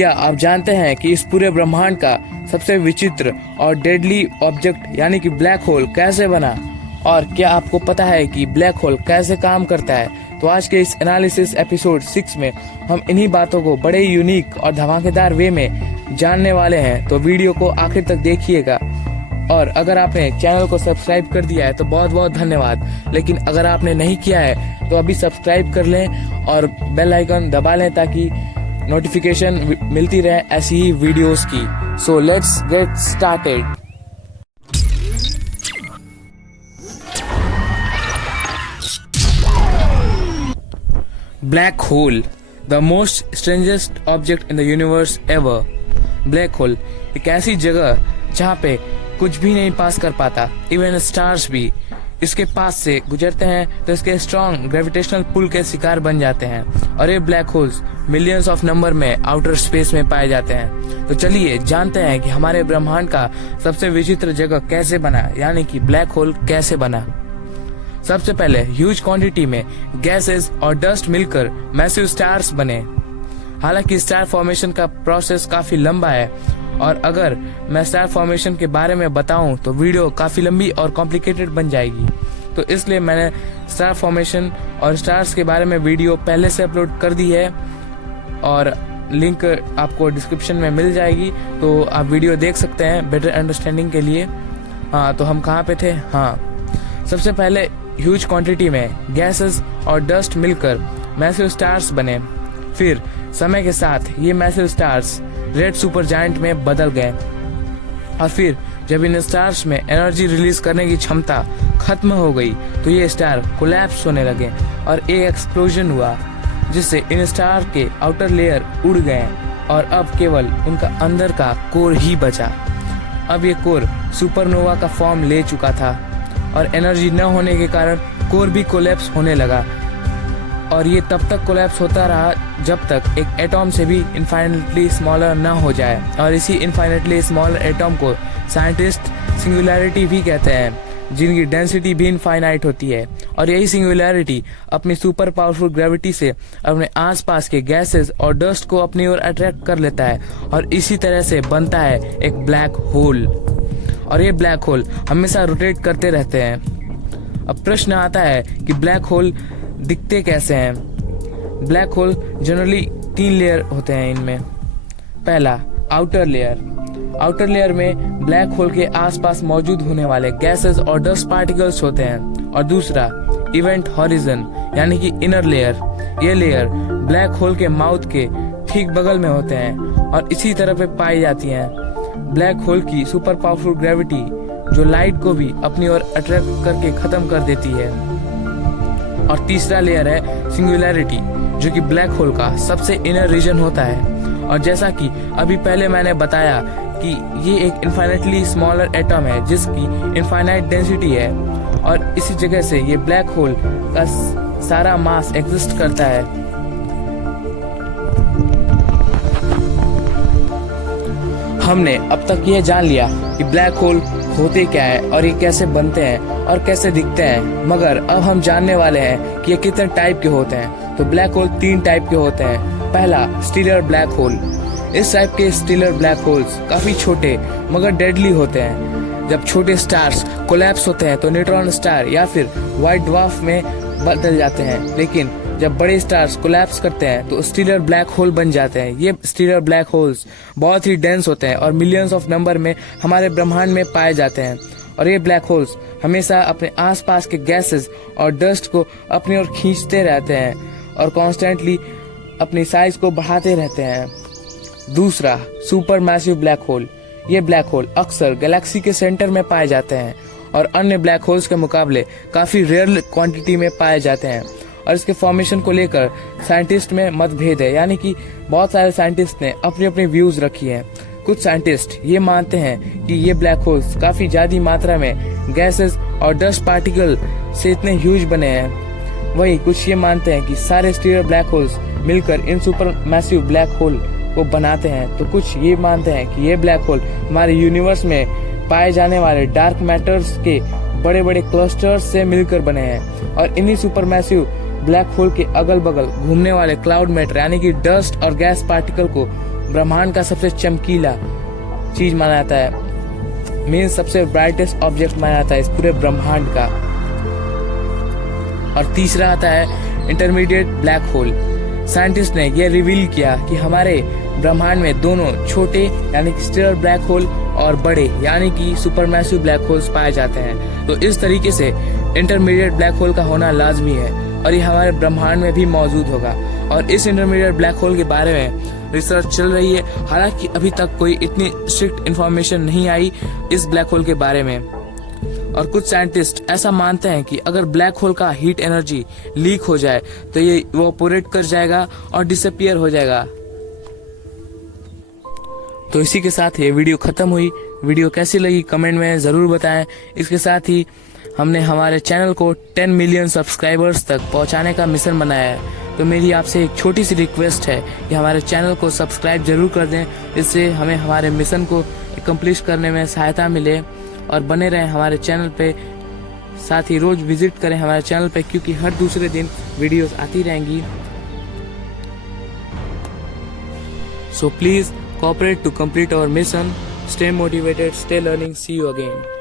क्या आप जानते हैं कि इस पूरे ब्रह्मांड का सबसे विचित्र और डेडली ऑब्जेक्ट यानी कि ब्लैक होल कैसे बना? और क्या आपको पता है कि ब्लैक होल कैसे काम करता है? तो आज के इस एनालिसिस एपिसोड 6 में हम इन्हीं बातों को बड़े यूनिक और धमाकेदार वे में जानने वाले हैं। तो वीडियो को आखिर तक देखिएगा। और अगर आपने चैनल को सब्सक्राइब कर दिया है तो बहुत बहुत धन्यवाद, लेकिन अगर आपने नहीं किया है तो अभी सब्सक्राइब कर लें और बेल आइकन दबा लें ताकि नोटिफिकेशन मिलती रहे ऐसी ही वीडियोस की। So let's get started. Black hole, the most strangest object in the universe ever. Black hole एक ऐसी जगह जहाँ पे कुछ भी नहीं पास कर पाता, इवन स्टार्स भी इसके पास से गुजरते हैं तो इसके स्ट्रॉन्ग ग्रेविटेशनल पुल के शिकार बन जाते हैं। और ये black holes millions of number में आउटर स्पेस में पाए जाते हैं। तो चलिए जानते हैं कि हमारे ब्रह्मांड का सबसे विचित्र जगह कैसे बना, यानी कि ब्लैक होल कैसे बना। सबसे पहले ह्यूज क्वांटिटी में गैसेस और डस्ट मिलकर मैसिव स्टार्स बने। हालांकि स्टार फॉर्मेशन का प्रोसेस काफी लंबा है, और अगर मैं स्टार फॉर्मेशन के बारे में बताऊं तो वीडियो काफी लंबी और कॉम्प्लिकेटेड बन जाएगी। तो इसलिए मैंने स्टार फॉर्मेशन और स्टार्स के बारे में वीडियो पहले से अपलोड कर दी है, और लिंक आपको डिस्क्रिप्शन में मिल जाएगी, तो आप वीडियो देख सकते हैं बेटर अंडरस्टैंडिंग के लिए। हाँ, तो हम कहाँ पे थे? हाँ, सबसे पहले ह्यूज क्वांटिटी में गैसेस और डस्ट मिलकर मैसिव स्टार्स बने। फिर समय के साथ ये massive stars red super giant में बदल गए, और फिर जब इन स्टार्स में एनर्जी रिलीज करने की क्षमता खत्म हो गई तो ये स्टार कोलैप्स होने लगे और एक एक्सप्लोजन हुआ, जिससे इन स्टार के आउटर लेयर उड़ गए और अब केवल उनका अंदर का कोर ही बचा। अब ये कोर सुपरनोवा का फॉर्म ले चुका था, और एनर्जी न होने के कारण कोर भी कोलैप्स होने लगा। और ये तब तक कोलैप्स होता रहा जब तक एक एटॉम से भी इनफाइनाइटली स्मॉलर न हो जाए, और इसी इनफाइनाइटली स्मॉलर एटॉम को साइंटिस्ट सिंगुलैरिटी भी कहते हैं, जिनकी डेंसिटी भी इनफाइनाइट होती है। और यही सिंगुलैरिटी अपनी सुपर पावरफुल ग्रेविटी से अपने आसपास के गैसेस और डस्ट को अपनी ओर अट्रैक्ट कर लेता है, और इसी तरह से बनता है एक ब्लैक होल। और ये ब्लैक होल हमेशा रोटेट करते रहते हैं। अब प्रश्न आता है कि ब्लैक होल दिखते कैसे हैं? ब्लैक होल जनरली 3 लेयर होते हैं इनमें। पहला, आउटर लेयर। आउटर लेयर में ब्लैक होल के आसपास मौजूद होने वाले गैसेस और डस्ट पार्टिकल्स होते हैं। और दूसरा, इवेंट हॉरिजन यानी कि इनर लेयर। ये लेयर ब्लैक होल के माउथ के ठीक बगल में होते हैं और इसी तरह पे पाई जाती हैं। ब्लैक होल की सुपर पावरफुल ग्रेविटी जो लाइट को भी अपनी ओर अट्रैक्ट करके खत्म कर देती है। और तीसरा लेयर है सिंगुलैरिटी, जो कि ब्लैक होल का सबसे इनर रीजन होता है। और जैसा कि अभी पहले मैंने बताया कि ये एक इनफाइनाइटली स्मॉलर एटम है जिसकी इनफाइनाइट डेंसिटी है, और इसी जगह से ये ब्लैक होल का सारा मास एग्जिस्ट करता है। हमने अब तक यह जान लिया कि ब्लैक होल होते क्या है और ये कैसे बनते हैं और कैसे दिखते हैं, मगर अब हम जानने वाले हैं कि ये कितने टाइप के होते हैं। तो ब्लैक होल 3 टाइप के होते हैं। पहला, स्टीलर ब्लैक होल। इस टाइप के स्टीलर ब्लैक होल्स काफी छोटे मगर डेडली होते हैं। जब छोटे स्टार्स कोलैप्स होते हैं तो न्यूट्रॉन स्टार या फिर व्हाइट ड्वार्फ में बदल जाते हैं, लेकिन जब बड़े स्टार्स कोलैप्स करते हैं तो स्टीलर ब्लैक होल बन जाते हैं। ये स्टीलर ब्लैक होल्स बहुत ही डेंस होते हैं और मिलियंस ऑफ नंबर में हमारे ब्रह्मांड में पाए जाते हैं। और ये ब्लैक होल्स हमेशा अपने आसपास के गैसेस और डस्ट को अपनी ओर खींचते रहते हैं और कॉन्स्टेंटली अपनी साइज को बढ़ाते रहते हैं। दूसरा, सुपर मैसिव ब्लैक होल। ये ब्लैक होल अक्सर गैलेक्सी के सेंटर में पाए जाते हैं और अन्य ब्लैक होल्स के मुकाबले काफी रेयर क्वांटिटी में पाए जाते हैं। और इसके फॉर्मेशन को लेकर साइंटिस्ट में मतभेद है, यानी कि बहुत सारे साइंटिस्ट ने अपनी अपनी व्यूज रखी हैं। कुछ साइंटिस्ट ये मानते हैं कि ये ब्लैक होल्स काफी ज्यादा मात्रा में गैसेस और डस्ट पार्टिकल से इतने ह्यूज बने हैं। वहीं कुछ ये मानते हैं कि सारे स्टीलर ब्लैक होल्स मिलकर इन सुपर मैसिव ब्लैक होल को बनाते हैं। तो कुछ ये मानते हैं कि ये ब्लैक होल हमारे यूनिवर्स में पाए जाने वाले डार्क मैटर्स के बड़े बड़े क्लस्टर्स से मिलकर बने हैं, और इन्हीं सुपर मैसिव ब्लैक होल के अगल बगल घूमने वाले क्लाउड मैटर यानी कि डस्ट और गैस पार्टिकल को ब्रह्मांड का सबसे चमकीला चीज माना जाता है, मीन सबसे ब्राइटेस्ट ऑब्जेक्ट माना जाता है इस पूरे ब्रह्मांड का। और तीसरा आता है इंटरमीडिएट ब्लैक होल। साइंटिस्ट ने यह रिवील किया कि हमारे ब्रह्मांड में दोनों छोटे यानी कि स्टेलर ब्लैक होल और बड़े यानी कि सुपरमैसिव ब्लैक होल्स पाए जाते हैं। तो इस तरीके से इंटरमीडिएट ब्लैक होल का होना लाजमी है और ये हमारे ब्रह्मांड में भी मौजूद होगा। और इस इंटरमीडिएट ब्लैक होल के बारे में रिसर्च चल रही है, हालांकि अभी तक कोई इतनी स्ट्रिक्ट इन्फॉर्मेशन नहीं आई इस ब्लैक होल के बारे में। और कुछ साइंटिस्ट ऐसा मानते हैं कि अगर ब्लैक होल का हीट एनर्जी लीक हो जाए तो ये इवोपोरेट कर जाएगा और डिसअपियर हो जाएगा। तो इसी के साथ ये वीडियो खत्म हुई। वीडियो कैसी लगी कमेंट में जरूर बताएं। इसके साथ ही हमने हमारे चैनल को 10 मिलियन सब्सक्राइबर्स तक पहुंचाने का मिशन बनाया है। तो मेरी आपसे एक छोटी सी रिक्वेस्ट है कि हमारे चैनल को सब्सक्राइब जरूर कर दें, इससे हमें हमारे मिशन को अकम्प्लिश करने में सहायता मिले। और बने रहें हमारे चैनल पे, साथ ही रोज विजिट करें हमारे चैनल पे, क्योंकि हर दूसरे दिन वीडियोस आती रहेंगी। So please cooperate to complete our mission. Stay motivated, stay learning. See you again.